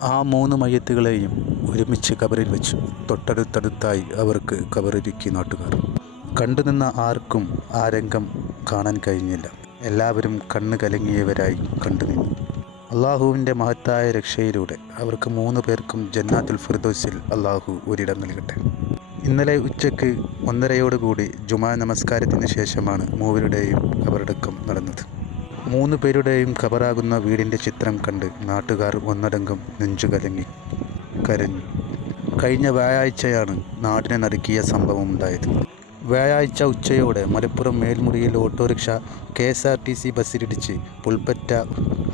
ആ മൂന്ന് മയ്യത്തുകളെയും ഒരുമിച്ച് കബറിൽ വെച്ചു. തൊട്ടടുത്തടുത്തായി അവർക്ക് കബറിരുക്കി നാട്ടുകാർ. കണ്ടുനിന്ന ആർക്കും ആ രംഗം കാണാൻ കഴിഞ്ഞില്ല. എല്ലാവരും കണ്ണ് കലങ്ങിയവരായി കണ്ടുനിന്നു അള്ളാഹുവിന്റെ മഹത്തായ രക്ഷയിലൂടെ അവർക്ക് മൂന്ന് പേർക്കും ജന്നാത്തുൽ ഫിർദോസിൽ അള്ളാഹു ഒരിടം നൽകട്ടെ. ഇന്നലെ ഉച്ചയ്ക്ക് ഒന്നരയോടുകൂടി ജുമാ നമസ്കാരത്തിന് ശേഷമാണ് മൂവരുടെയും കബറടക്കം നടന്നത്. മൂന്ന് പേരുടെയും ഖബറാകുന്ന വീടിന്റെ ചിത്രം കണ്ട് നാട്ടുകാർ ഒന്നടങ്കം നെഞ്ചുകലങ്ങി. കരഞ്ഞു. കഴിഞ്ഞ വ്യാഴാഴ്ചയാണ് നാടിനെ നടുക്കിയ സംഭവം ഉണ്ടായത്. വ്യാഴാഴ്ച ഉച്ചയോടെ Malappuram മേൽമുറിയിൽ autorickshaw K S R T C ബസ്സിലിടിച്ച് Pulpatta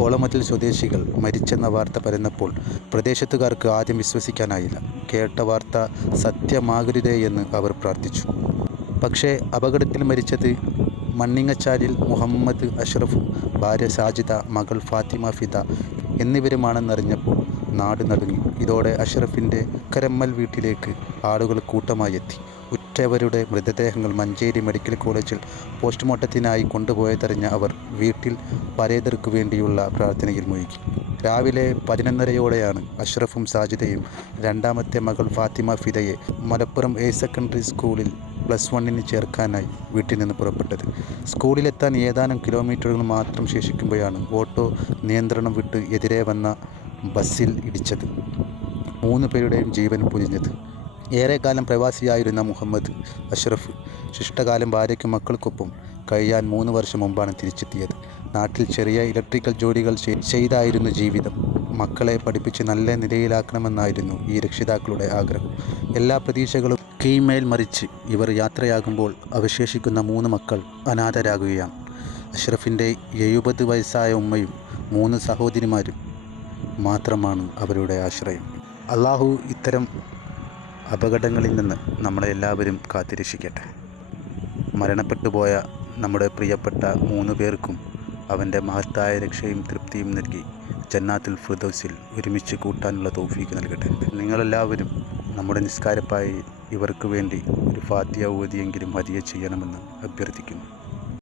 Olamattal സ്വദേശികൾ മരിച്ചെന്ന വാർത്ത പരന്നപ്പോൾ പ്രദേശത്തുകാർക്ക് ആദ്യം വിശ്വസിക്കാനായില്ല. കേട്ട വാർത്ത സത്യമാകരുതേ എന്ന് അവർ പ്രാർത്ഥിച്ചു. പക്ഷേ അപകടത്തിൽ മരിച്ചത് മണ്ണിങ്ങച്ചാലിൽ മുഹമ്മദ് അഷ്റഫ് ഭാര്യ സാജിദ മകൾ ഫാത്തിമ ഫിദ എന്നിവരുമാണെന്നറിഞ്ഞപ്പോൾ നാട് നടുങ്ങി. ഇതോടെ അഷ്റഫിന്റെ കരമ്മൽ വീട്ടിലേക്ക് ആളുകൾ കൂട്ടമായി എത്തി ഉറ്റവരുടെ മൃതദേഹങ്ങൾ മഞ്ചേരി മെഡിക്കൽ കോളേജിൽ പോസ്റ്റ്മോർട്ടത്തിനായി കൊണ്ടുപോയതറിഞ്ഞ അവർ വീട്ടിൽ പരേതർക്ക് വേണ്ടിയുള്ള പ്രാർത്ഥനയിൽ മുഴുകി. രാവിലെ പതിനൊന്നരയോടെയാണ് അഷ്റഫും സാജിദയും രണ്ടാമത്തെ മകൾ ഫാത്തിമ ഫിദയെ മലപ്പുറം എ സെക്കൻഡറി സ്കൂളിൽ പ്ലസ് വണ്ണിന് ചേർക്കാനായി വീട്ടിൽ നിന്ന് പുറപ്പെട്ടത്. സ്കൂളിലെത്താൻ ഏതാനും കിലോമീറ്ററുകൾ മാത്രം ശേഷിക്കുമ്പോഴാണ് ഓട്ടോ നിയന്ത്രണം വിട്ട് എതിരെ വന്ന ബസ്സിൽ ഇടിച്ചത്. മൂന്ന് പേരുടെയും ജീവൻ പൊലിഞ്ഞത് ഏറെക്കാലം പ്രവാസിയായിരുന്ന മുഹമ്മദ് അഷ്റഫ് ശിഷ്ടകാലം ഭാര്യയ്ക്കും മക്കൾക്കൊപ്പം കഴിയാൻ മൂന്ന് വർഷം മുമ്പാണ് തിരിച്ചെത്തിയത്. നാട്ടിൽ ചെറിയ ഇലക്ട്രിക്കൽ ജോലികൾ ചെയ്തായിരുന്നു ജീവിതം. മക്കളെ പഠിപ്പിച്ച് നല്ല നിലയിലാക്കണമെന്നായിരുന്നു ഈ രക്ഷിതാക്കളുടെ ആഗ്രഹം. എല്ലാ പ്രതീക്ഷകളും കീമേൽ മറിച്ച് ഇവർ യാത്രയാകുമ്പോൾ അവശേഷിക്കുന്ന മൂന്ന് മക്കൾ അനാഥരാകുകയാണ്. അഷ്റഫിന്റെ എഴുപത് വയസ്സായ ഉമ്മയും മൂന്ന് സഹോദരിമാരും മാത്രമാണ് അവരുടെ ആശ്രയം. അള്ളാഹു ഇത്തരം അപകടങ്ങളിൽ നിന്ന് നമ്മളെല്ലാവരും കാത്തിരക്ഷിക്കട്ടെ. മരണപ്പെട്ടു പോയ നമ്മുടെ പ്രിയപ്പെട്ട മൂന്ന് പേർക്കും അവന്റെ മഹത്തായ രക്ഷയും തൃപ്തിയും നൽകി ജന്നാത്തുൽ ഫിർദൗസിൽ ഒരുമിച്ച് കൂട്ടാനുള്ള തോഫീക്ക് നൽകട്ടെ. നിങ്ങളെല്ലാവരും നമ്മുടെ നിസ്കാരപ്പായി ഇവർക്ക് വേണ്ടി ഒരു ഫാത്തിയ ഓതിയെങ്കിലും ഹദിയ ചെയ്യണമെന്ന് അഭ്യർത്ഥിക്കുന്നു.